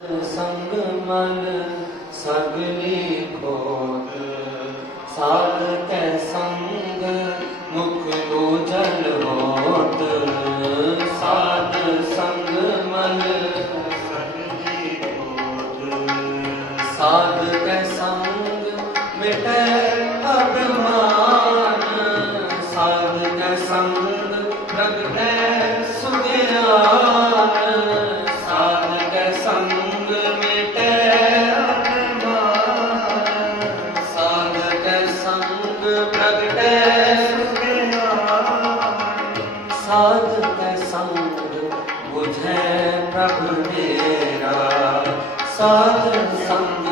संग मन सगली खोट साध कै संग मुख उजल होत। साध संग मन सगली खोट साध कै संग मिटै अभिमान। साध कै संग प्रगटै सुज्ञान। साध कै संग मिटै अभिमान। साध कै संग प्रगटै सुज्ञान। साध कै संग बुझै प्रभु तेरा। साध संग